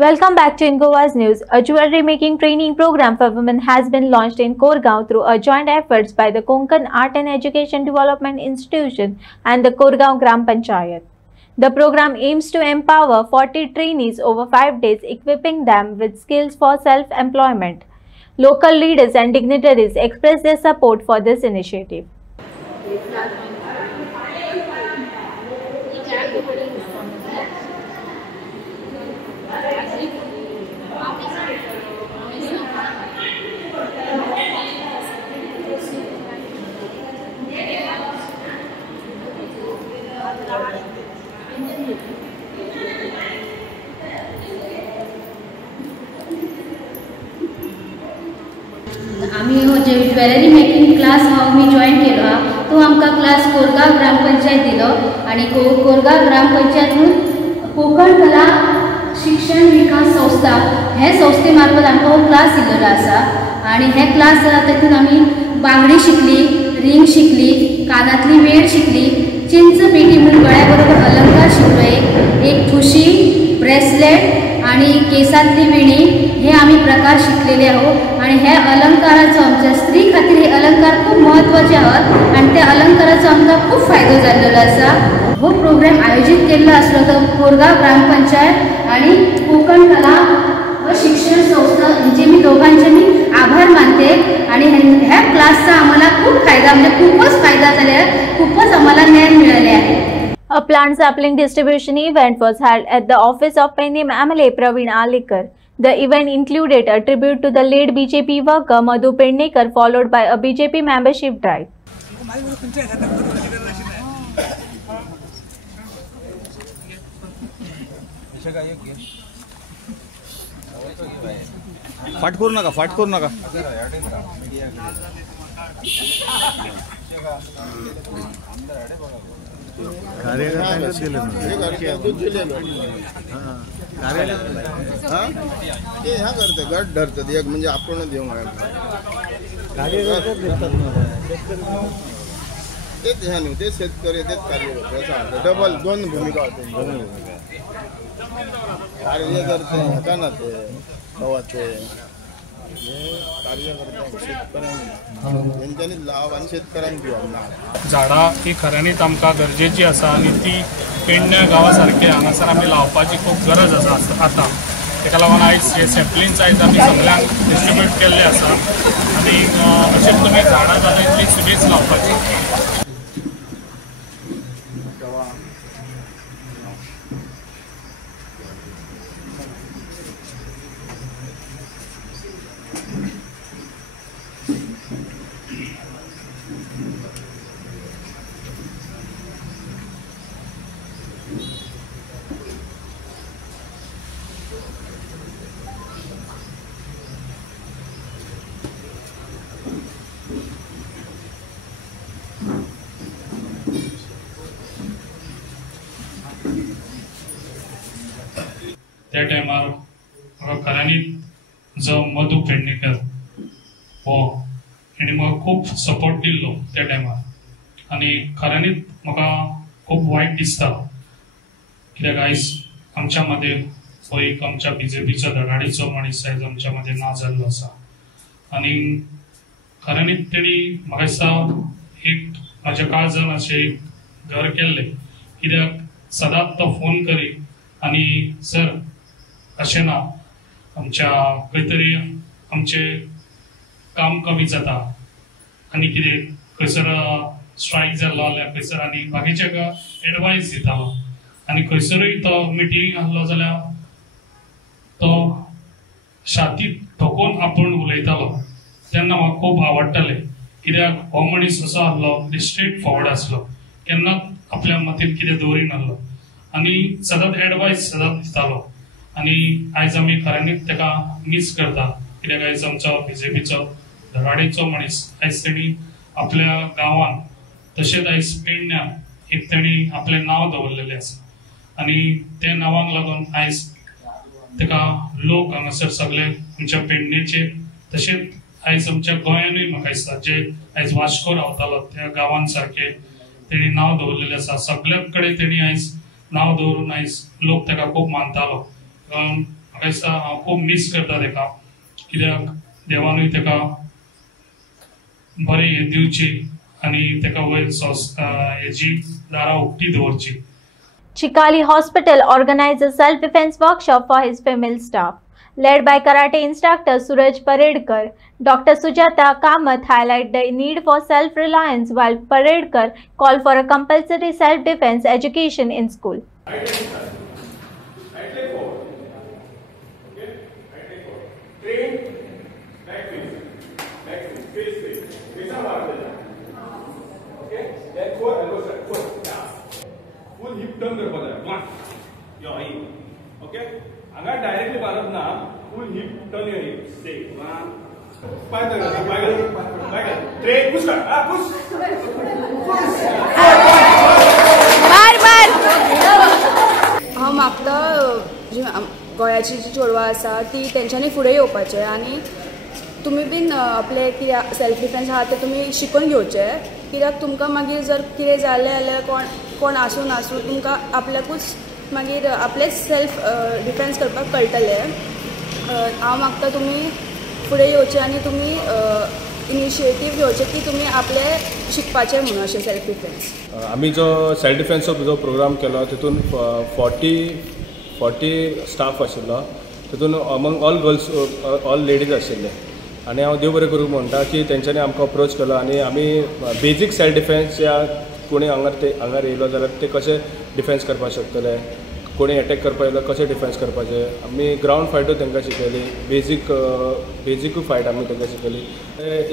Welcome back to Ingova's News. A jewelry making training program for women has been launched in Koregaon through a joint efforts by the Konkan Art and Education Development Institution and the Koregaon Gram Panchayat. The program aims to empower 40 trainees over 5 days, equipping them with skills for self-employment. Local leaders and dignitaries expressed their support for this initiative. आम्ही हो जे jewellery making class मी join केलो हा तो आमकां class Korgaon ग्रामपंचायत दिलो आणि कोरगांव ग्रामपंचायतून कोकण कला शिक्षण विकास संस्था हे संस्थे मार्फत आमकां हो क्लास दिल्लो आसा आणि हे क्लास तातूंत आमी बांगडी शिकली, रिंग शिकली, कानातली वेळ शिकली, चिंच पेटी म्हणून गळ्याबरोबर अलंकार शिकलो, एक ठुशी, ब्रेसलेट आणि केसांतली विणी हे आम्ही प्रकार शिकलेले आहोत आणि हे अलंकाराचो आमच्या स्त्री खातीर हे अलंकार खूप महत्वाचे आहात आणि त्या अलंकाराचो आमकां खूप फायदो जाल्लो आसा। हो प्रोग्राम आयोजित केल्लो आसलो तो कोरगांव ग्रामपंचायत आणि कोकण कला व शिक्षण संस्था यांचे मी दोघांचे मी आभार मानते आणि ह्या क्लासचा आम्हाला खूप फायदा म्हणजे खूपच फायदा झाला आहे, खूपच आम्हाला ज्ञान मिळाले आहे। A plant sapling distribution event was held at the office of Pennim MLA Praveen Alekar. The event included a tribute to the late BJP worker Madhu Pendekar followed by a BJP membership drive. फाट करू नका करते गट धरतात एक म्हणजे आपण देऊ ते शेतकरी तेच कार्य डबल दोन भूमिका होते कार्य करते का ना ते गव्हाचे कार्य करता शेतकऱ्यांनी लाव आणि शेतकऱ्यांनी घेऊन झाडां ही खऱ्यांनीच आमकां गरजेची आसा आनी ती पेडण्या गांवा सारके हांगासर आमी लावपाची खूब गरज आसा आतां। तेका लागून आयज हे सॅम्पलिंग्स आयज आमी सगळ्यांक डिस्ट्रिब्यूट केल्ले आसा आनी अशेंच तुमी झाडां जाता इतली सगळींच लावपाची। त्या टायमार म्हाका खऱ्यांनी जो मधू पेडणेकर हो हेणी म्हाका खूब सपोर्ट दिल्लो त्या टायमार आनी खऱ्यांनीच म्हाका खूब वायट दिसता कित्याक आयज आमच्या मदीं हो एक आमच्या बीजेपीचो धडाडीचो मनीस आयज आमच्या मदीं ना जाल्लो आसा आनी खऱ्यांनीच तेणी म्हाका दिसता एक म्हाज्या काळजान अशें घर केल्लें कित्याक सदांच तो फोन करी आनी सर अशें ना आमच्या खंय तरी आमचें काम कमी जाता आनी कितें खंयसर स्ट्रायक जाल्लो जाल्यार खंयसर आनी बाकीच्या एडवायस दितालो आनी खंयसरूय तो मिटींग आसलो जाल्यार तो छाती ठोकून आपूण उलयतालो तेन्ना म्हाका खूब आवडटालें कित्याक हो मनीस असो आसलो स्ट्रेट फॉरवर्ड आसलो केन्नाच आपल्या मतींत कितें दवरिनासलो आनी सदांच एडवायस सदांच दितालो आनी आयज आमी खऱ्यांनीच तेका मिस करता कित्याक आयज आमचो बीजेपीचो धडाडीचो मनीस आयज तेणी आपल्या गांवांत तशेंच आयज पेडण्या एक तेणी आपलें नांव दवरलेलें आसा आनी त्या नांवाक लागून आयज तेका लोक हांगासर सगळे आमच्या पेडणेचे तशेंच आयज आमच्या गोंयानूय म्हाका दिसता जे आयज वास्को रावतालो त्या गांवांत सारके तेणी नांव दवरलेलें आसा सगळे कडेन तेणी आयज नांव दवरून आयज लोक तेका खूब मानतालो म्हाका दिसता हांव खूब मिस करता ताका, कित्याक देवानूय ताका बरें हें दिवची आनी ताका वयर हेजी दारां उक्ती दवरची. Chikali Hospital organized a self-defense workshop for his female staff. Led by karate instructor Suraj Paredkar, Dr. Sujata Kamath highlighted the need for self-reliance, while Paredkar called for a compulsory self-defense education in school. Full hip turn करपाक जाय. यो hip okay हांगा directly मारप ना. Full hip turn your hip से पाय ट्रे push कर पुश हांव मागता गोंयाची जी चेडवां आसा ती तेंच्यांनी फुडें येवपाचें आनी तुमी बीन आपले कित्याक सेल्फ डिफेन्स आहा ते तुमी शिकून घेवचें. कित्याक तुमकां मागीर जर कितें जालें जाल्यार कोण आसूं नासूं तुमकां आपल्याकूच मागीर आपलेच सेल्फ डिफेन्स करपाक कळटलें. हांव मागता तुमी फुडें येवचें आनी तुमी इनिशिएटीव घेवचें की तुमी आपले शिकपाचें म्हणून अशें सेल्फ डिफेन्स. आमी जो सेल्फ डिफेन्सचो जो प्रोग्राम केलो तितून 40 स्टाफ आशिल्लो. तितून among all girls all ladies आशिल्ले आनी हांव देव बरें करूं म्हणटा की तेंच्यांनी आमकां अप्रोच केलो आनी आमी बेजीक सेल्फ डिफेन्स या कोणी हांगार येयलो जाल्यार ते कशें डिफेन्स करपाक शकतले, कोणी अटॅक करपाक येयलो कशें डिफेन्स करपाचें. आमी ग्रावंड फायटूय तांकां शिकयली, बेजीकूय फायट आमी तांकां शिकयली.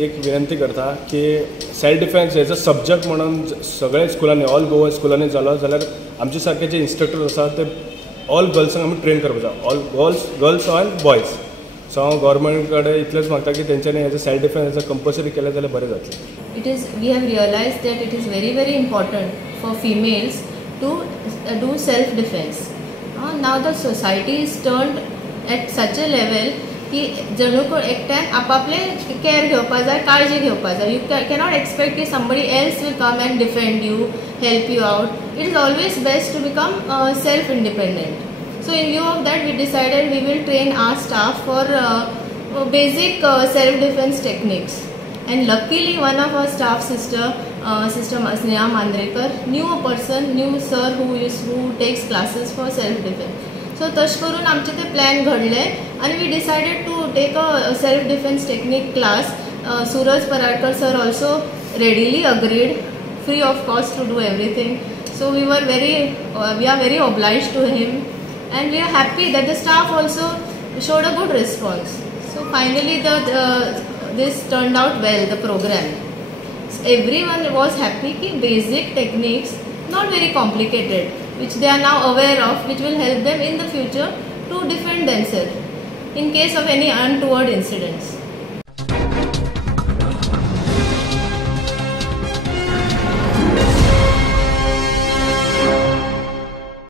एक विनंती करता की self defence as a subject म्हणून सगळे स्कुलांनी ऑल गोवा स्कुलांनी जालो जाल्यार आमचे सारके जे इंस्ट्रक्टर आसा ते ऑल गर्ल्सांक आमी ट्रेन करपाक जाय, all girls end boys. So हांव गव्हर्मेंट कडेन इतलेंच मागता की तेंच्यांनी as a self defence as a compulsory केलें जाल्यार बरें जातलें. We have realized that it is very important for females to do self-defense. Now the society is turned at such a level की जणू एकट्यान आपापले केअर घेवपाक जाय, काळजी घेवपाक जाय. You cannot expect कि somebody else will come and defend you, help you out. It is always best to become self-independent. So in view of that, we decided we will train our staff for basic self-defense techniques. And luckily, one of our staff sister Sneha Mandrekar, knew sir who takes classes for self-defense. So तश करून आमचे ते plan घडले and we decided to take a self-defense technique class. Suraj Paredkar sir also readily agreed, free of cost to do everything. So we are very obliged to him, and we are happy that the staff also showed a good response. So finally, this turned out well, the program. Everyone was happy कि basic techniques, not very complicated, which they are now aware of, which will help them in the future to defend themselves in case of any untoward incidents.